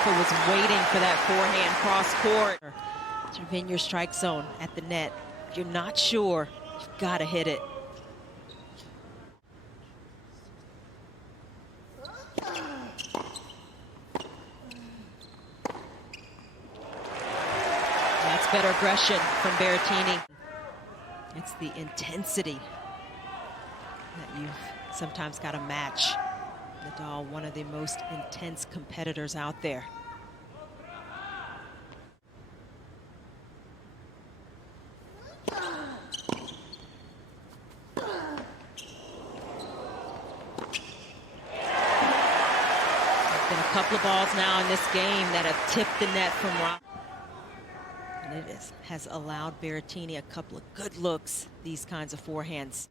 Rafa was waiting for that forehand cross court. In your strike zone at the net. If you're not sure, you've got to hit it. That's better aggression from Berrettini. It's the intensity that you've sometimes got to match. Nadal, one of the most intense competitors out there. A couple of balls now in this game that have tipped the net from Rafa. And it has allowed Berrettini a couple of good looks, these kinds of forehands.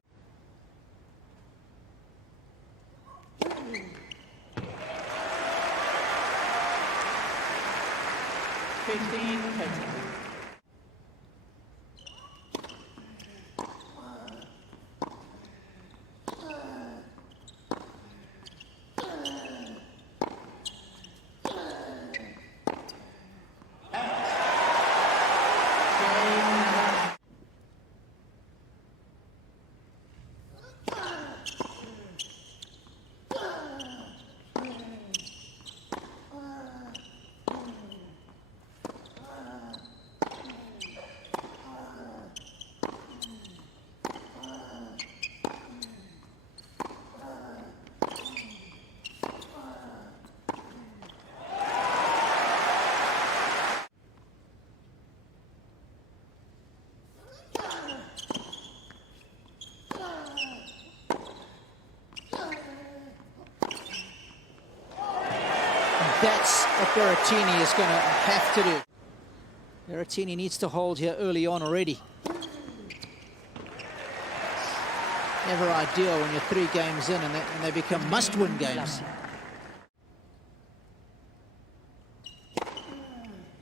That's what Berrettini is going to have to do. Berrettini needs to hold here early on already. Never ideal when you're 3 games in and they become must-win games.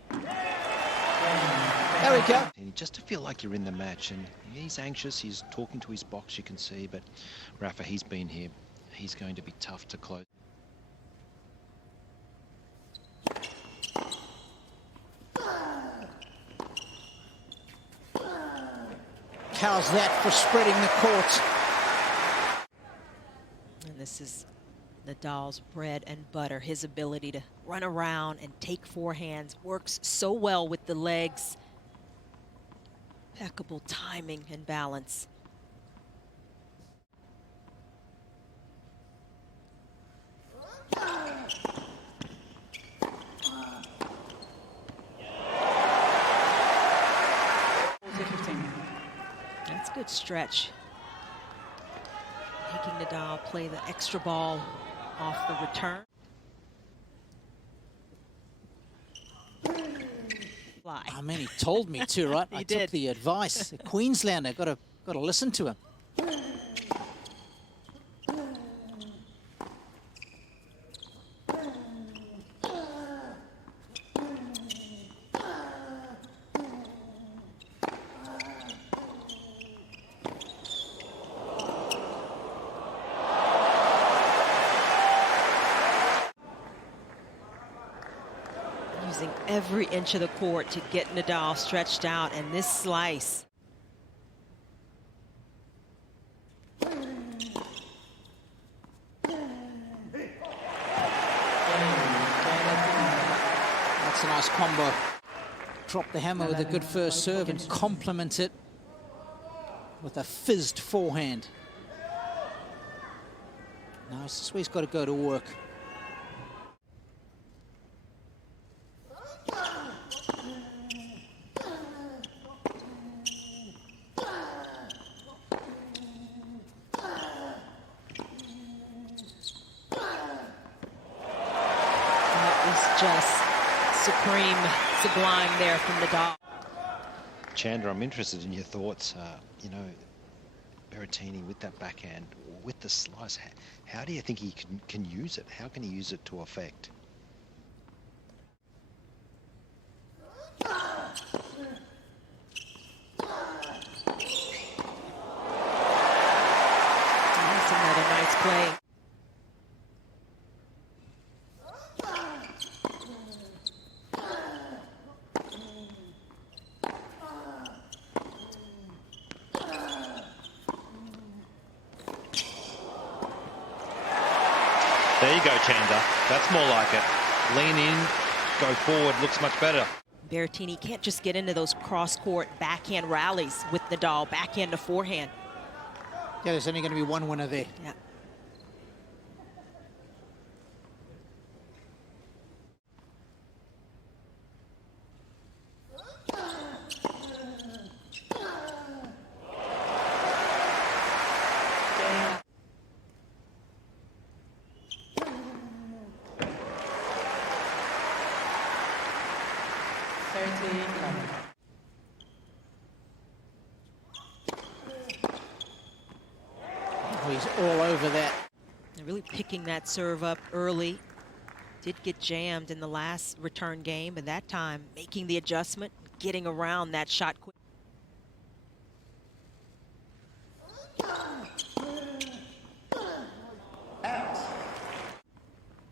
There we go. Just to feel like you're in the match, and he's anxious, he's talking to his box, you can see, but Rafa, he's been here. He's going to be tough to close. How's that for spreading the court? And this is Nadal's bread and butter. His ability to run around and take forehands works so well with the legs. Impeccable timing and balance. That's a good stretch. Making Nadal play the extra ball off the return. I mean, he told me to, right? I took the advice. The Queenslander, got to listen to him. Using every inch of the court to get Nadal stretched out, and this slice. That's a nice combo. Drop the hammer with a good first serve and complement it with a fizzed forehand. Now he's got to go to work. Just supreme, sublime there from Nadal. Chandra, I'm interested in your thoughts. You know, Berrettini with that backhand, with the slice, how do you think he can use it? How can he use it to effect? That's another nice play. go, Chandler. That's more like it. Lean in, go forward, looks much better. Berrettini can't just get into those cross-court backhand rallies with Nadal, backhand to forehand. Yeah, there's only going to be one winner there. Yeah. He's all over that. They're really picking that serve up early. Did get jammed in the last return game, but that time making the adjustment, getting around that shot quick.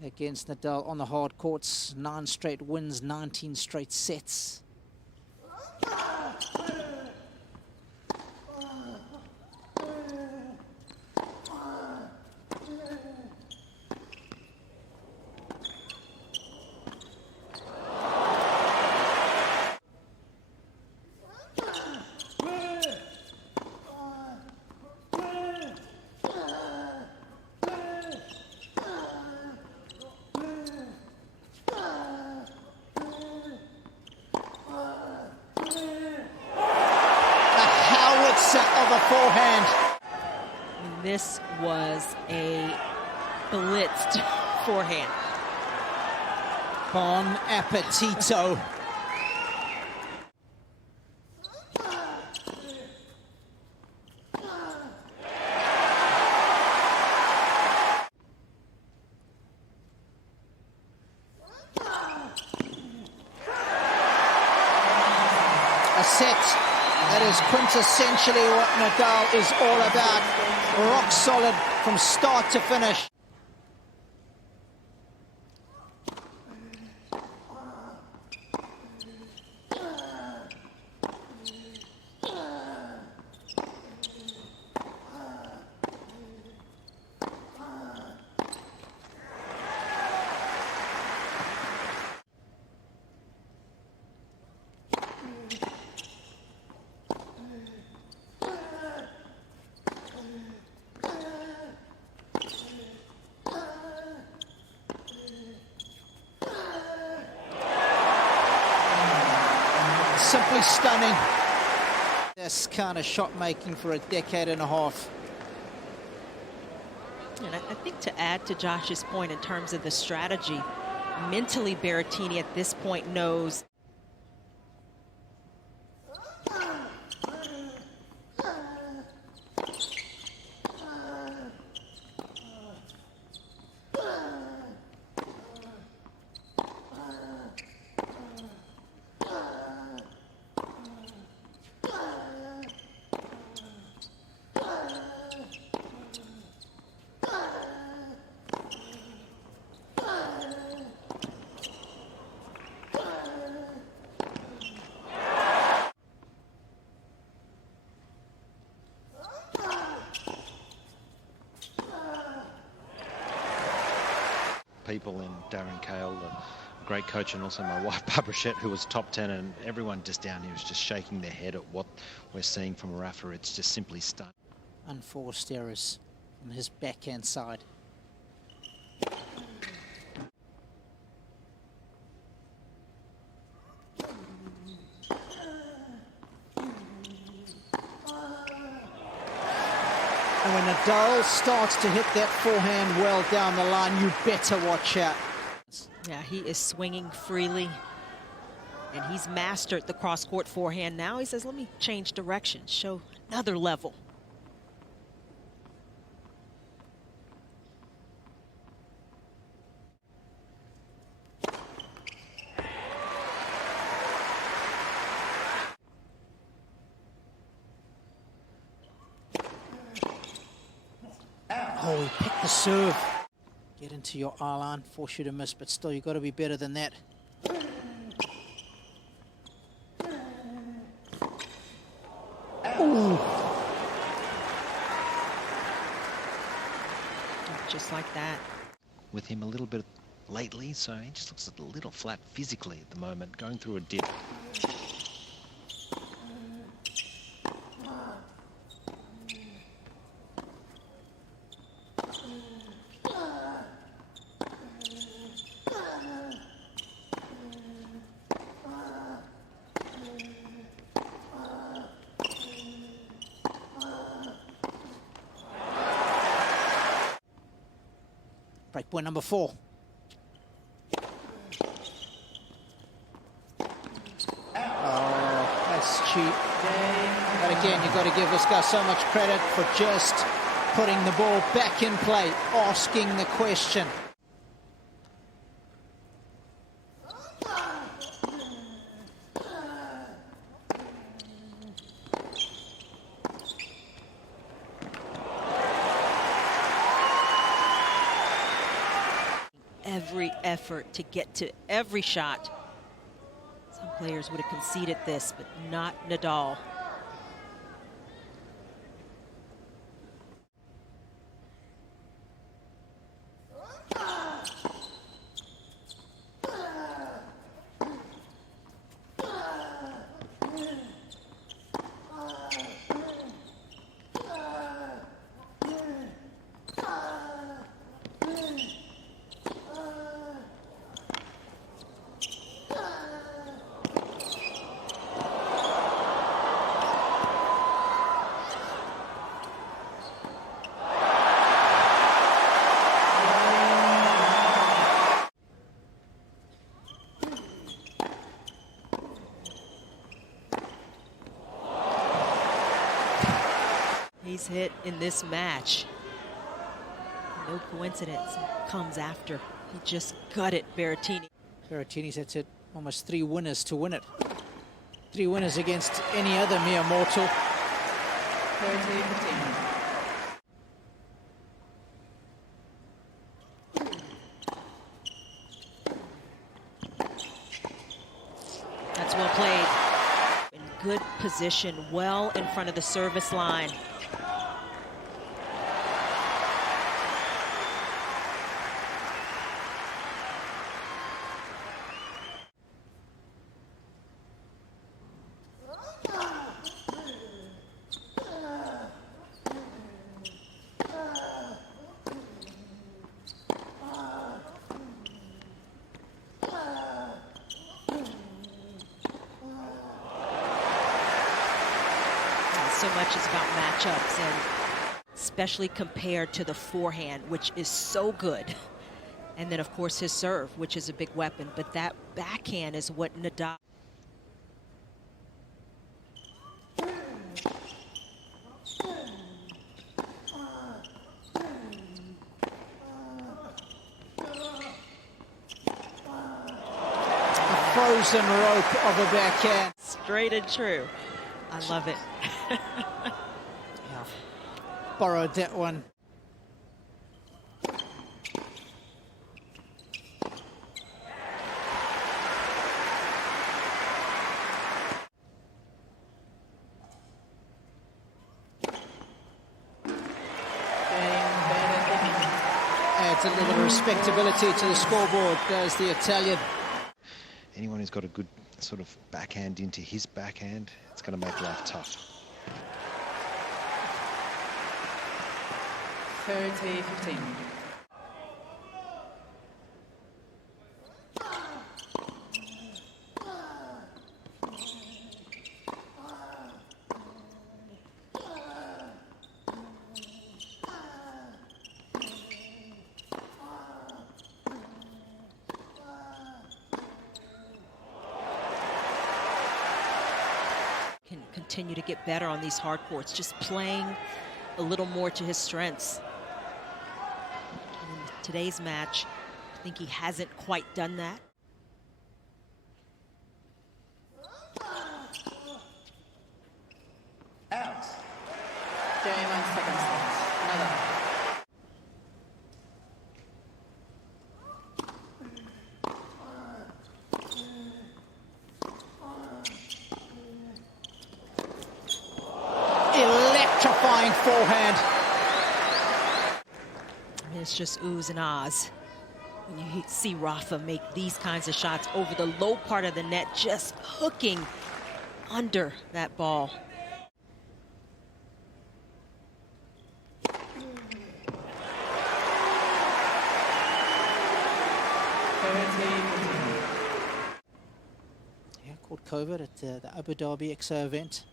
Against Nadal on the hard courts, 9 straight wins, 19 straight sets. Of a forehand. This was a blitzed forehand. Bon appetito. A set that is quintessentially what Nadal is all about. Rock solid from start to finish. Simply stunning. This kind of shot making for a decade and a half. And I think to add to Josh's point in terms of the strategy, mentally Berrettini at this point knows people in Darren Cahill, the great coach, and also my wife Barbrachette, who was top 10, and everyone just down here was just shaking their head at what we're seeing from Rafa. It's just simply stunning. Unforced errors on his backhand side. And when Nadal starts to hit that forehand well down the line, you better watch out. Yeah, he is swinging freely, and he's mastered the cross-court forehand. Now he says, let me change direction, show another level. Oh, he picked the serve. Get into your eye-line, force you to miss, but still, you've got to be better than that. Ooh. Just like that. with him a little bit lately, so he just looks a little flat physically at the moment, going through a dip. Break point number 4. Oh, that's cheap. But again, you've got to give this guy so much credit for just putting the ball back in play, asking the question. Every effort to get to every shot. Some players would have conceded this, but not Nadal. He's hit in this match. No coincidence, comes after. He just gutted Berrettini. Berrettini's had to hit almost 3 winners to win it. 3 winners against any other mere mortal. 30-15. That's well played. In good position, well in front of the service line. So much is about matchups, and especially compared to the forehand, which is so good. And then, of course, his serve, which is a big weapon. But that backhand is what Nadal... A frozen rope of a backhand. Straight and true. I love it. Yeah, borrowed that one. Adds a little respectability to the scoreboard, does the Italian. Anyone who's got a good sort of backhand into his backhand, it's going to make life tough. 30-15. Can continue to get better on these hard courts, just playing a little more to his strengths. And in today's match, I think he hasn't quite done that. Out. 31 seconds left. Another. Electrifying forehand. I mean, it's just oohs and ahs. When you see Rafa make these kinds of shots over the low part of the net, just hooking under that ball. Yeah, caught COVID at the Abu Dhabi XO event.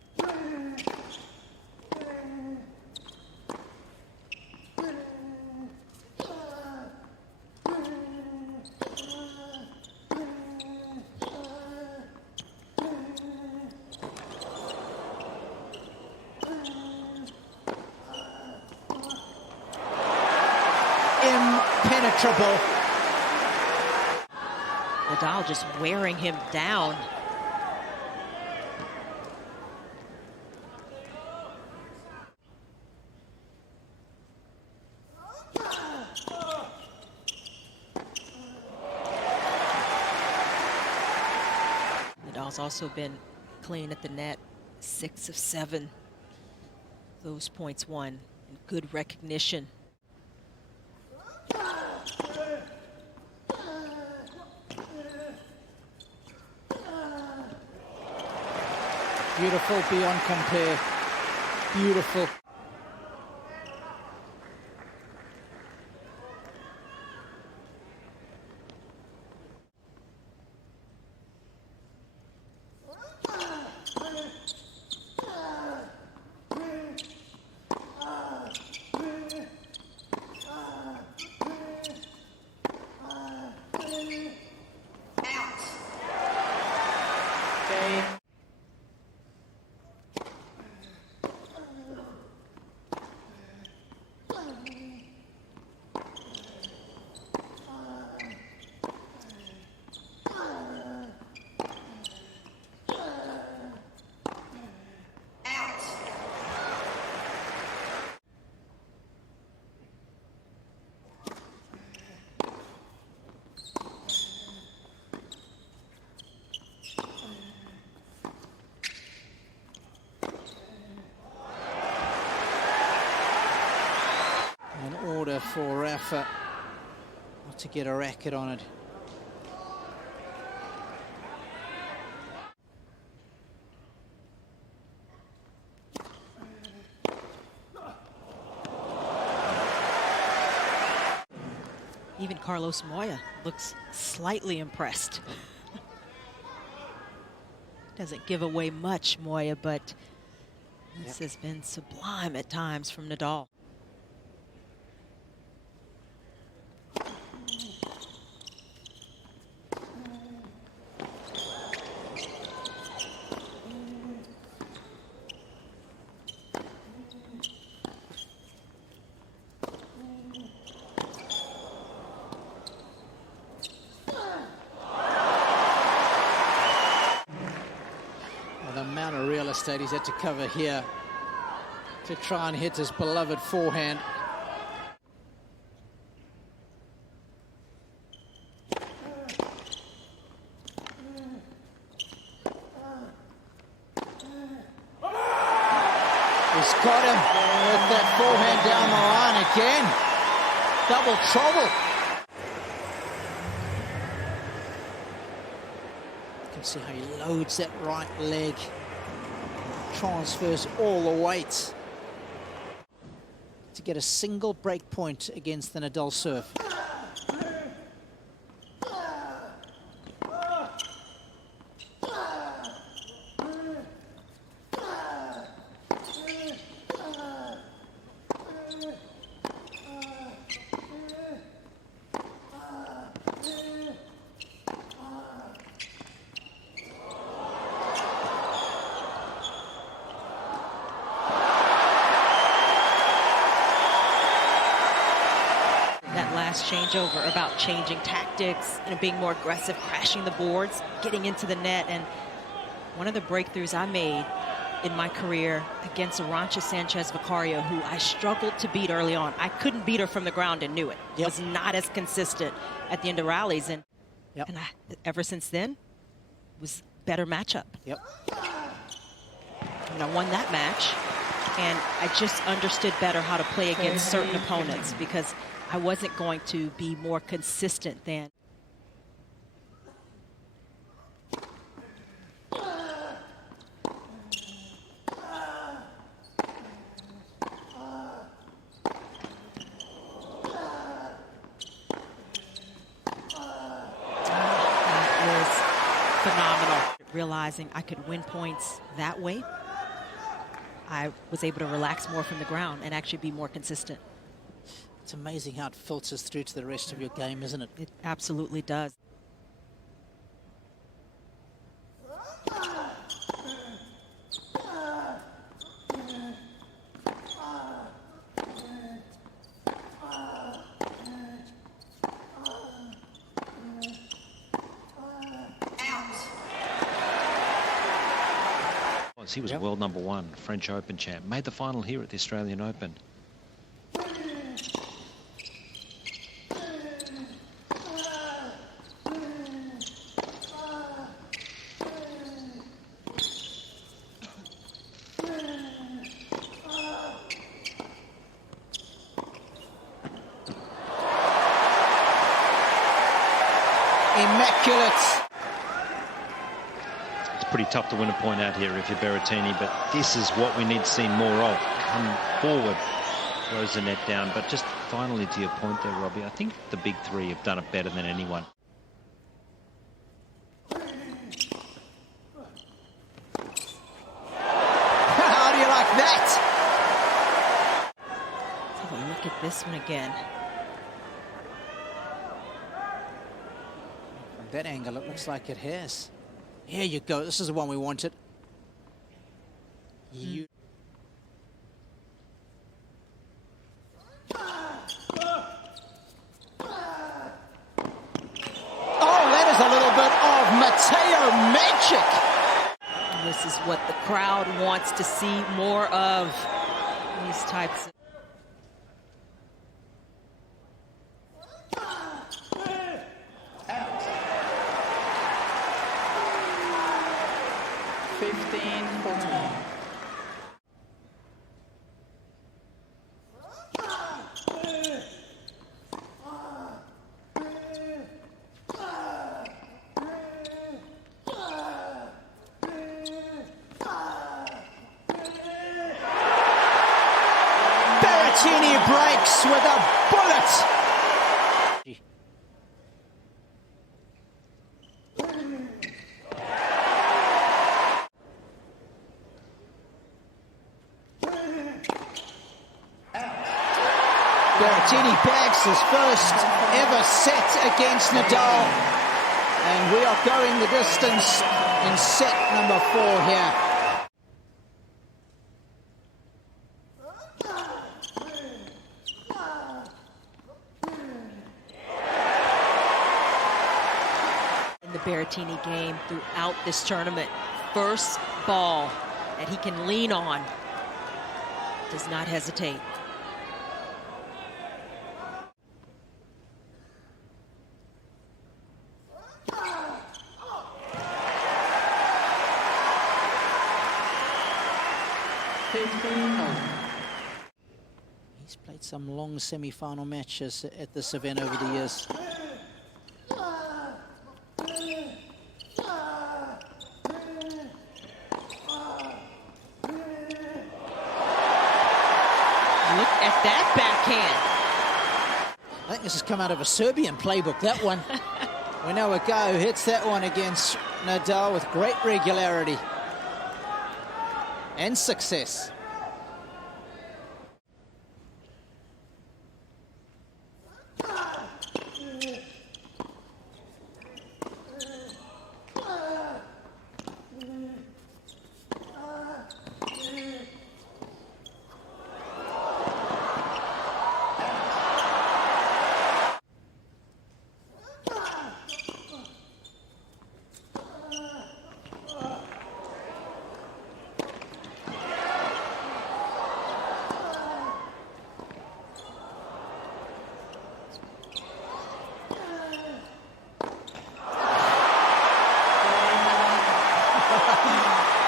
Impenetrable. Nadal just wearing him down. Nadal's also been clean at the net, 6 of 7. Those points won, and good recognition. Beautiful beyond compare. Beautiful. Cain. In order for Rafa not to get a racket on it. Even Carlos Moya looks slightly impressed. Doesn't give away much, Moya, but this has been sublime at times from Nadal. The amount of real estate he's had to cover here to try and hit his beloved forehand. He's got him with that forehand down the line again. Double trouble. You can see how he loads that right leg. Transfers all the weight to get a single break point against the Nadal serve. Changeover about changing tactics and being more aggressive, crashing the boards, getting into the net. And one of the breakthroughs I made in my career against Arantxa Sanchez Vicario, who I struggled to beat early on. I couldn't beat her from the ground and knew it. Was not as consistent at the end of rallies. And, ever since then, was better matchup. And I won that match. And I just understood better how to play against certain opponents because I wasn't going to be more consistent than. Phenomenal. Realizing I could win points that way, I was able to relax more from the ground and actually be more consistent. It's amazing how it filters through to the rest of your game, isn't it? It absolutely does. He was world #1, French Open champ. Made the final here at the Australian Open. Immaculate. Pretty tough to win a point out here if you're Berrettini, but this is what we need to see more of. Come forward, throws the net down, but just finally to your point there, Robbie, I think the big three have done it better than anyone. How do you like that? Let's have a look at this one again. From that angle, it looks like it has. Here you go. This is the one we wanted. You. Oh, that is a little bit of Matteo magic. This is what the crowd wants to see more of. These types of. Berrettini breaks with a bullet. Berrettini bags his first ever set against Nadal. And we are going the distance in set number 4 here. The Berrettini game throughout this tournament. First ball that he can lean on. Does not hesitate. He's played some long semi-final matches at this event over the years. Look at that backhand. I think this has come out of a Serbian playbook, that one. We know a guy who hits that one against Nadal with great regularity and success.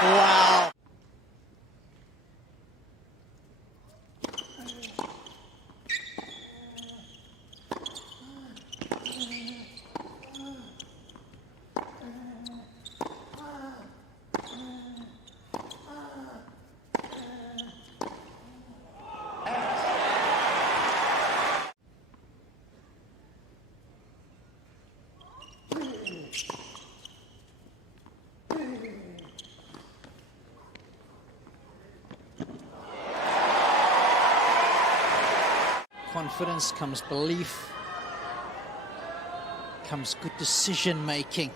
Wow. confidence, comes belief, comes good decision making.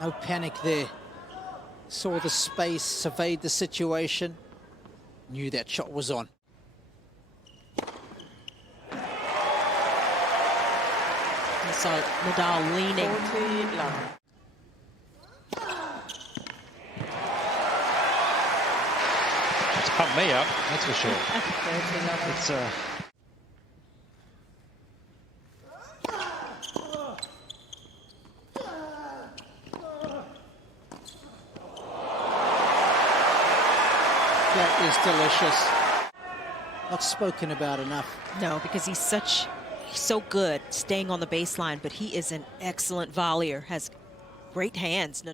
No panic there. Saw the space, surveyed the situation, knew that shot was on. I saw Nadal leaning. 40 love. It's pumped me up, that's for sure. 30 love. It's That is delicious. Not spoken about enough. No, because he's so good staying on the baseline, but he is an excellent volleyer, has great hands.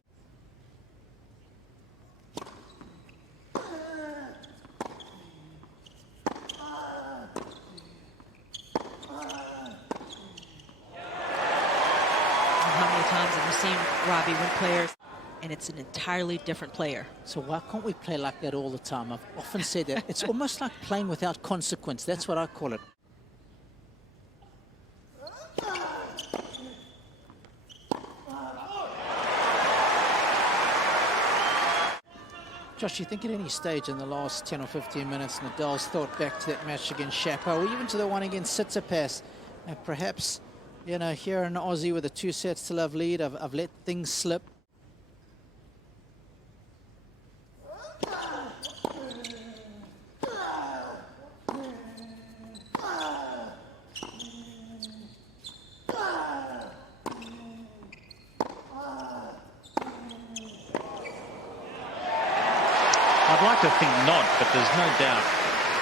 How many times have you seen Robbie win players, and it's an entirely different player? So why can't we play like that all the time? I've often said that. It's almost like playing without consequence. That's what I call it. Josh, you think at any stage in the last 10 or 15 minutes, Nadal's thought back to that match against Shapo, or even to the one against Tsitsipas, and perhaps, you know, here in Aussie with a 2-sets-to-love lead, I've let things slip. I'd like to think not, but there's no doubt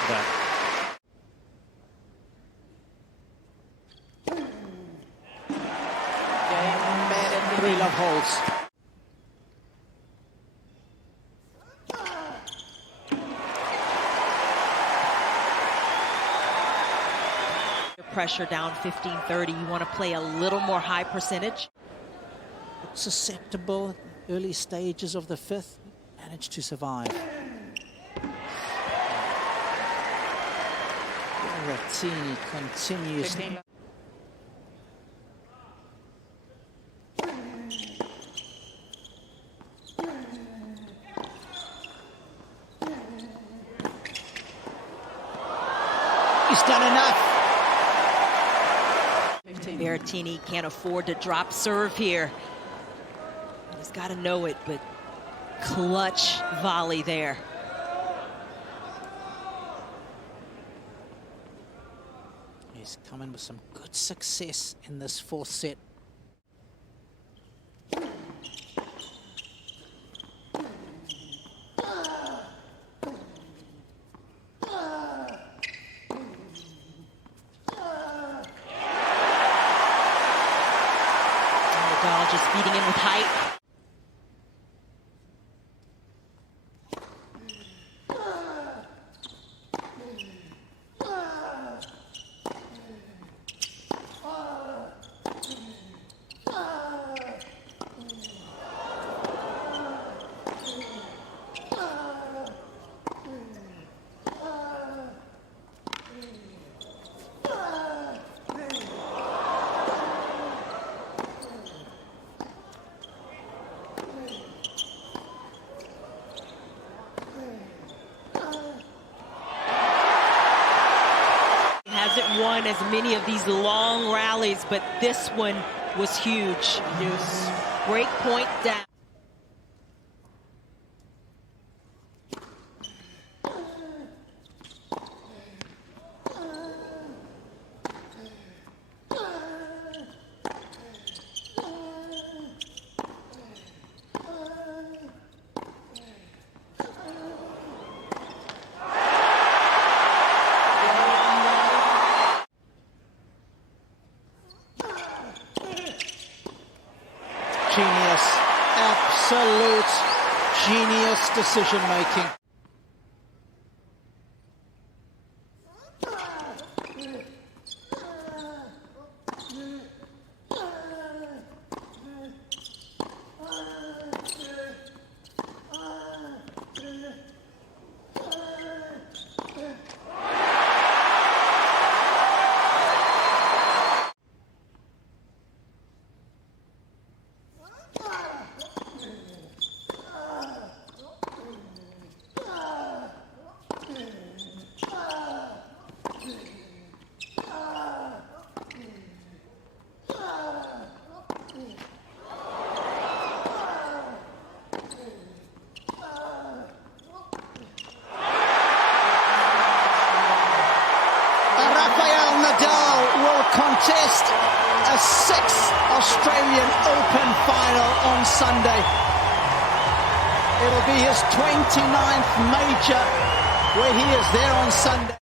that. Cain, Berrettini. 3 love holds. Pressure down 15-30. You want to play a little more high percentage. Susceptible early stages of the 5th, managed to survive. Berrettini continues. 15 love. He's done enough. 15. Berrettini can't afford to drop serve here. He's got to know it, but clutch volley there. He's coming with some good success in this 4th set. Nadal just feeding in with height. Hasn't won as many of these long rallies, but this one was huge. Use. Break point down. Genius, absolute genius decision making. contest a 6th Australian Open final on Sunday. It'll be his 29th major where he is there on Sunday.